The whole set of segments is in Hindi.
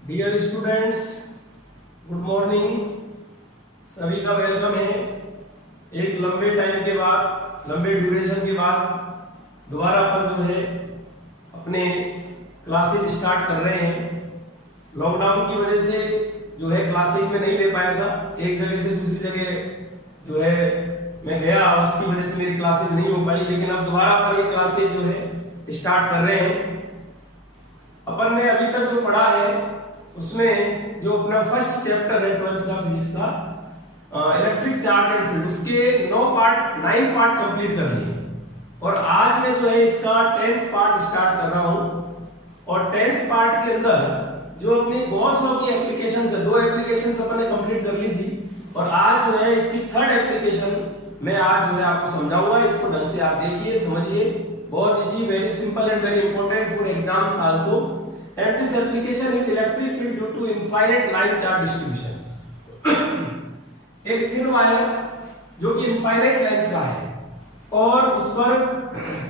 Dear students, good morning. सभी का वेलकम है। एक लंबे टाइम के बाद, लंबे ड्यूरेशन के बाद दोबारा अपन जो है अपने क्लासेज स्टार्ट कर रहे हैं। लॉकडाउन की वजह से जो है क्लासेज में नहीं ले पाया था, एक जगह से दूसरी जगह जो है मैं गया, उसकी वजह से मेरी क्लासेज नहीं हो पाई। लेकिन अब दोबारा अपन ये क्लासेज जो है स्टार्ट कर रहे हैं। अपन ने अभी तक जो पढ़ा है उसमें जो अपना फर्स्ट चैप्टर है 12th का फिजिक्स का, इलेक्ट्रिक चार्ज एंड फील्ड, उसके 9 पार्ट कंप्लीट कर लिए। और आज मैं जो है इसका 10th पार्ट स्टार्ट कर रहा हूँ। और 10th पार्ट के अंदर जो अपनी गॉस लॉ की एप्लीकेशन है, 2 एप्लीकेशन अपन ने कंप्लीट कर ली थी। और आज जो है इसकी 3rd एप्लीकेशन मैं आज जो है आपको समझाऊंगा। इसको ढंग से आप देखिए, समझिए। बहुत easy, very simple and very important for exams also. And this application is electric field due to infinite line charge distribution। एक थिन वायर जो कि इनफाइनाइट लेंथ का है और उस पर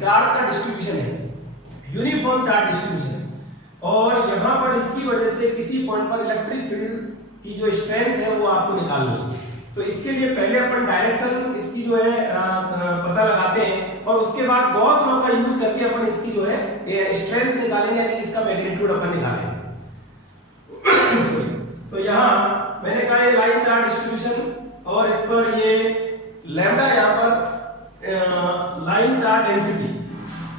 चार्ज का डिस्ट्रीब्यूशन है, यूनिफॉर्म चार्ज डिस्ट्रीब्यूशन है। और यहाँ पर इसकी वजह से किसी पॉइंट पर इलेक्ट्रिक फील्ड की जो स्ट्रेंथ है वो आपको निकालनी है। तो इसके लिए पहले अपन डायरेक्शन इसकी जो है पता लगाते हैं और उसके बाद गॉस लॉ का यूज करके अपन इसकी जो है स्ट्रेंथ निकालेंगे, यानी कि इसका मैग्नीट्यूड अपन निकालेंगे। तो यहाँ मैंने कहा ये लाइन चार्ज डिस्ट्रीब्यूशन और इस पर ये लैम्डा, यहाँ पर line charge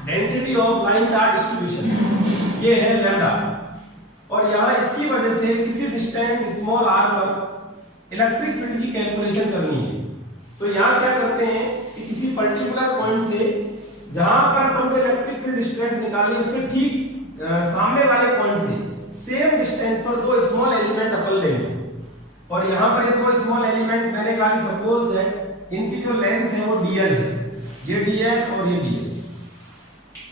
density of line charge distribution ये है लैम्डा। और यहाँ इसकी वजह से किसी डिस्टेंस स्मॉल r पर इलेक्ट्रिक फील्ड की कैलकुलेशन करनी है। तो यहाँ क्या करते हैं कि किसी पर्टिकुलर पॉइंट से जहां पर अपन को इलेक्ट्रिक फील्ड स्ट्रेंथ निकालनी है, उसके ठीक सामने वाले पॉइंट से सेम डिस्टेंस पर 2 स्मॉल एलिमेंट अपन लेंगे। और यहाँ पर ये 2 स्मॉल एलिमेंट मैंने कहा कि सपोज दैट इनकी जो लेंथ है वो dl है, ये dl और ये dl।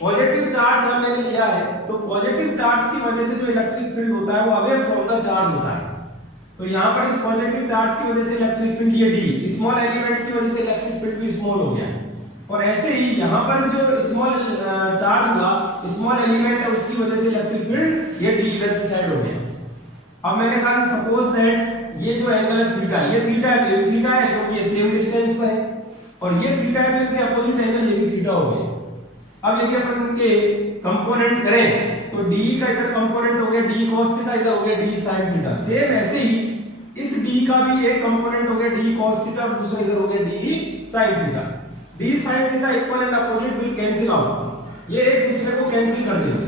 पॉजिटिव चार्ज जब मैंने लिया है तो पॉजिटिव चार्ज की वजह से जो इलेक्ट्रिक फील्ड होता है वो अवे फ्रॉम द चार्ज होता है। तो यहाँ पर इस पॉजिटिव चार्ज की वजह से इलेक्ट्रिक फील्ड ये d, स्मॉल एलिमेंट की वजह से इलेक्ट्रिक फील्ड भी स्मॉल हो गया है। और ऐसे ही यहाँ पर जो स्मॉल चार्ज हुआ, स्मॉल एलिमेंट है, उसकी वजह से इलेक्ट्रिक फील्ड ये d इधर की साइड हो गया। अब मैंने कहा कि सपोज दैट ये जो एंगल है थीटा, ये थीटा है क्योंकि ये सेम डिस्टेंस पर है, और ये थीटा है क्योंकि अपोजिट एंगल ये भी थीटा हो गया। अब यदि अपन इनके कंपोनेंट करें तो d का इधर कंपोनेंट हो गया d cos थीटा, इधर हो गया d sin थीटा। सेम ऐसे ही इस d का भी एक कंपोनेंट हो गया d cos थीटा और दूसरा इधर हो गया d sin theta. d sin theta equal and opposite will cancel out, ये एक दूसरे को कैंसिल कर देंगे।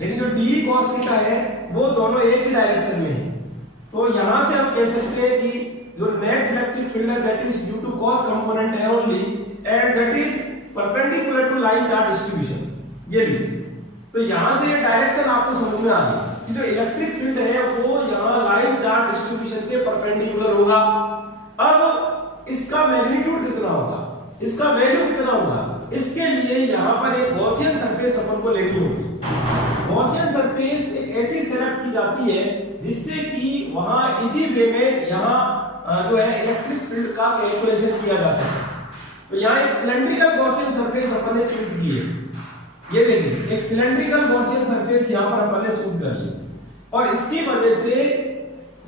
लेकिन जो d cos थीटा है वो दोनों एक ही डायरेक्शन में है। तो यहां से हम कह सकते हैं कि जो नेट इलेक्ट्रिक फील्ड है that is due to cos component है only and that is perpendicular to line charge distribution. ये लीजिए, तो यहां से ये डायरेक्शन आपको समझ में आ गई कि जो इलेक्ट्रिक फील्ड है वो यहां लाइन चार्ज डिस्ट्रीब्यूशन के परपेंडिकुलर होगा। अब इसका मैग्नीट्यूड कितना होगा, इसका वैल्यू कितना होगा, इसके लिए यहां पर एक गॉसियन सरफेस अपन को लेनी होगी। गॉसियन सरफेस एक ऐसी सेलेक्ट की जाती है जिससे कि वहां इजी वे में यहां जो है इलेक्ट्रिक फील्ड का कैलकुलेशन किया जा सके। तो यहाँ एक सिलेंड्रिकल गॉसियन सरफेस अपन ने चूज की है। ये देखिए, एक सिलेंड्रिकल गॉसियन सरफेस यहाँ पर अपन ने चूज कर ली। और इसकी वजह से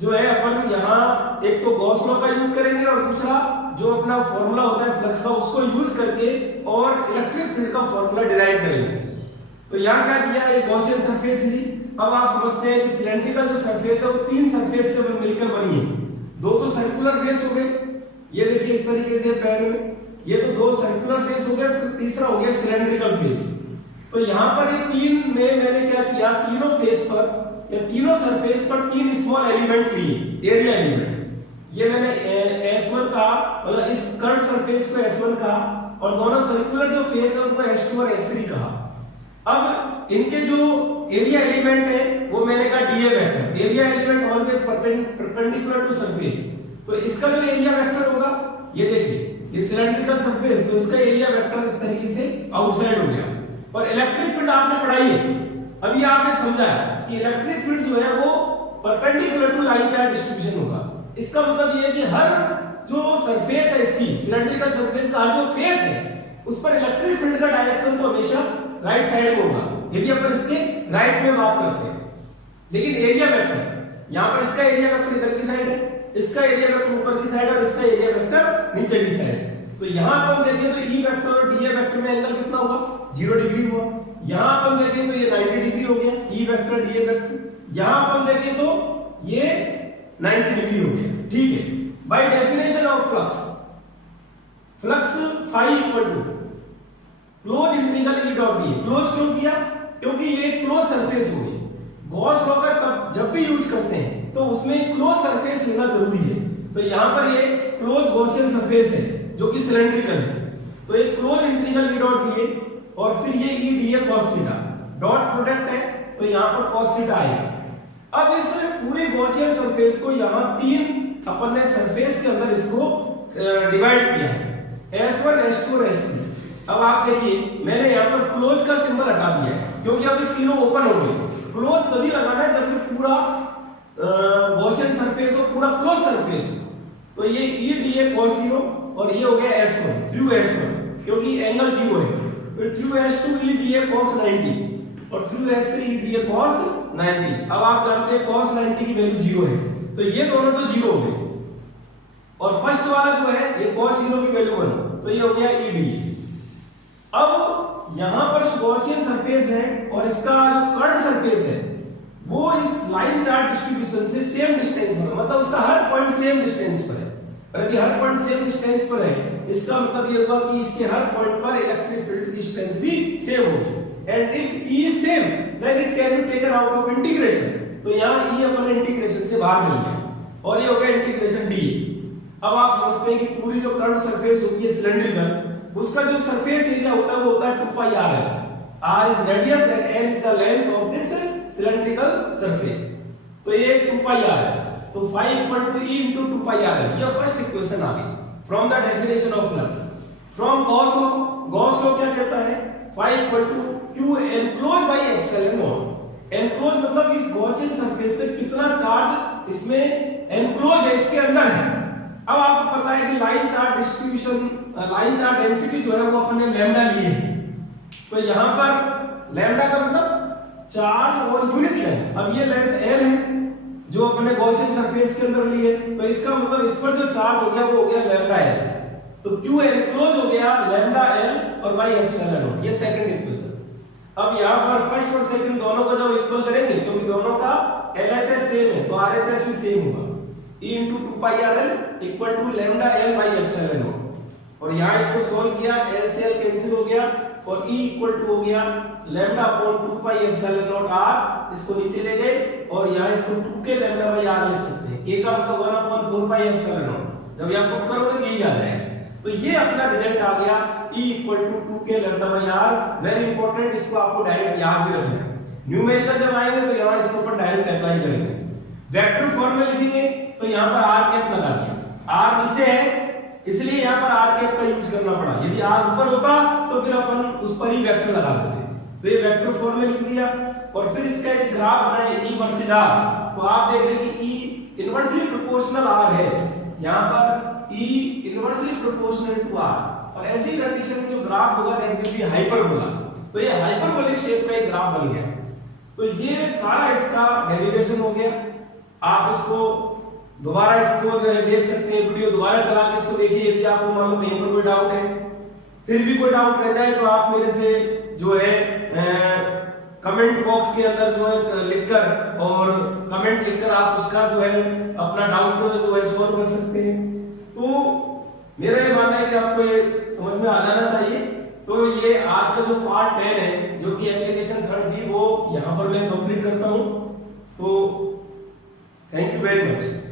जो है अपन यहाँ एक तो गॉस लॉ का यूज करेंगे और दूसरा जो अपना फॉर्मूला होता है फ्लक्स का उसको यूज करके और इलेक्ट्रिक फील्ड का फॉर्मूला डिराइव करेंगे। तो यहाँ क्या किया, एक गॉसियन सरफेस ली। अब आप समझते हैं कि सिलेंड्रिकल जो सरफेस है वो 3 सरफेस से मिलकर बनी है। 2 तो सर्कुलर फेस हो गए, ये देखिए इस तरीके से पैर में, ये तो 2 सर्कुलर फेस हो गए, तो तीसरा हो गया सिलेंड्रिकल फेस। तो यहाँ पर ये 3 में मैंने क्या किया, तीनों फेस पर या तीनों सरफेस पर 3 स्मॉल एलिमेंट लिए, एरिया एलिमेंट। ये मैंने S1 का, मतलब इस कर्व सरफेस को S1 कहा और दोनों सर्कुलर जो फेस है उनको S2 और S3 कहा। अब इनके जो एरिया एलिमेंट है वो मैंने कहा dA vector, area element always perpendicular to surface. तो इसका जो एरिया वेक्टर होगा, ये देखिए ये सिलेंड्रिकल सरफेस, तो इसका एरिया वेक्टर इस तरीके से आउटसाइड हो गया। और इलेक्ट्रिक फील्ड आपने पढ़ाई है, अभी आपने समझा कि इलेक्ट्रिक फील्ड जो है वो perpendicular to line charge distribution होगा। इसका मतलब ये है कि हर जो सरफेस है इसकी सिलेंड्रिकल सरफेस का जो फेस है उस पर इलेक्ट्रिक फील्ड का डायरेक्शन तो हमेशा राइट साइड में होगा, यदि अपन इसके राइट में बात करते हैं। लेकिन एरिया वेक्टर यहाँ पर इसका एरिया वेक्टर इधर की साइड है, इसका एरिया वेक्टर ऊपर की साइड है और इसका एरिया वेक्टर नीचे की साइड है। तो यहाँ अपन देखें तो ई वेक्टर और डी वेक्टर में एंगल कितना हुआ, 0 डिग्री हुआ। यहाँ अपन देखें तो ये 90 डिग्री हो गया ई वेक्टर डी वेक्टर। यहाँ अपन देखें तो ये 90 डिग्री हो गया। ठीक है, by definition of flux, flux phi equal to close integral E dot D. Close क्यों किया, क्योंकि ये क्लोज सरफेस हो गई। गॉस लॉ का तब जब भी यूज करते हैं तो उसमें क्लोज सरफेस लेना जरूरी है। तो यहाँ पर ये क्लोज गॉसियन सरफेस है जो कि सिलेंड्रिकल है। तो ये close integral E dot D और फिर ये E D A cos theta, dot product है तो यहाँ पर cos थीटा आएगा। अब इस पूरी गॉसियन सरफेस को यहाँ 3 अपन ने सरफेस के अंदर इसको डिवाइड किया है, S1 S2 और S3। अब आप देखिए मैंने यहाँ पर क्लोज का सिंबल हटा दिया है क्योंकि अब ये तीनों ओपन हो गए। क्लोज तभी लगाना है जब पूरा गॉसियन सरफेस हो, पूरा क्लोज सरफेस हो। तो ये ई डी ए cos 0 और ये हो गया S1 थ्रू S1 क्योंकि एंगल 0 है। फिर through S2 E D A cos 90 और through S3 E D A cos 90। अब आप जानते हैं cos 90 की वैल्यू 0 है तो ये दोनों तो 0 हो गए। और फर्स्ट वाला जो है ये cos 0 की वैल्यू 1 तो ये हो गया ई डी ए। अब यहां पर जो गॉसियन सरफेस है और इसका जो कर्व्ड सरफेस है वो इस लाइन चार्ज डिस्ट्रीब्यूशन से सेम डिस्टेंस पर, मतलब उसका हर पॉइंट सेम डिस्टेंस पर है। और यदि हर पॉइंट सेम डिस्टेंस पर है इसका मतलब ये होगा कि इसके हर पॉइंट पर इलेक्ट्रिक फील्ड की स्ट्रेंथ भी सेम होगी। And if E is same then it can be taken out of integration. तो यहां E अपन इंटीग्रेशन से बाहर मिल गया और ये हो गया इंटीग्रेशन D। अब आप समझते हैं कि पूरी जो कर्व्ड सरफेस होती है सिलेंड्रिकल, उसका जो सरफेस एरिया होता है वो होता है 2 पाई r है। r is radius and l is the length of this cylindrical surface। तो ये 2 पाई r है। तो phi equal to E into 2 pi r है। ये फर्स्ट इक्वेशन आ गई from the definition of flux. From Gauss law, Gauss law क्या कहता है, phi equal to q enclosed by epsilon naught। enclosed मतलब इस गॉसियन सरफेस से कितना चार्ज इसमें एनक्लोज है, इसके अंदर है। अब आपको पता है कि line charge distribution, line charge density जो है वो अपने लैम्डा लिए है। तो यहाँ पर लैम्डा का मतलब चार्ज और यूनिट लेंथ। अब ये लेंथ l है जो अपने गॉसियन सरफेस के अंदर लिए, तो इसका मतलब इस पर जो चार्ज हो गया वो हो गया लैम्डा l। तो q एनक्लोज हो गया लैम्डा l और बाय एप्सिलॉन नॉट। ये सेकंड इक्वेशन। अब यहाँ पर फर्स्ट और सेकंड दोनों को जब इक्वल करेंगे क्योंकि दोनों का LHS सेम है तो RHS भी सेम होगा। E into 2 pi RL equal to lambda L by epsilon naught। और यहाँ इसको सोल्व किया, L से L कैंसिल हो गया और E equal to हो गया lambda upon 2 pi epsilon naught R। इसको नीचे ले गए और यहाँ इसको 2 के lambda by R लिख सकते हैं। K का मतलब 1 upon 4 pi epsilon naught। जब यहाँ पुट करोगे तो यही आ जाएगा। तो ये अपना रिजल्ट आ गया E equal to 2 के lambda by R। Very important, इसको आपको डायरेक्ट याद भी रखना है। न्यूमेरिकल जब आएंगे तो यहाँ इसको अपन डायरेक्ट अप्लाई करेंगे। वेक्टर फॉर्म में लिखेंगे तो यहाँ पर r कैप लगा दिया। r नीचे है इसलिए यहाँ पर r कैप का यूज करना पड़ा। यदि r ऊपर होता तो फिर अपन उस पर ही वेक्टर लगा देते। तो ये वेक्टर फॉर्म में लिख दिया और फिर इसका यदि ग्राफ बनाए E वर्सेस r तो आप देख रहे हैं कि E इनवर्सली प्रोपोर्शनल r है। यहाँ पर E inversely proportional to r और ऐसी कंडीशन में जो ग्राफ होगा दैट विल बी हाइपरबोला। तो ये हाइपरबोलिक शेप का एक ग्राफ बन गया। तो ये सारा इसका डेरिवेशन हो गया। आप इसको दोबारा इसको जो है देख सकते हैं, वीडियो दोबारा चला के इसको देखिए यदि आपको मान लो कहीं पर कोई डाउट है। फिर भी कोई डाउट रह जाए तो आप मेरे से जो है कमेंट बॉक्स के अंदर जो है लिखकर और कमेंट लिखकर आप उसका जो है अपना डाउट जो है सॉल्व कर सकते हैं। तो मेरा ये मानना है कि आपको ये समझ में आ जाना चाहिए। तो ये आज का जो पार्ट 10 है जो कि एप्लीकेशन 3 थी वो यहाँ पर मैं कंप्लीट करता हूँ। तो थैंक यू वेरी मच।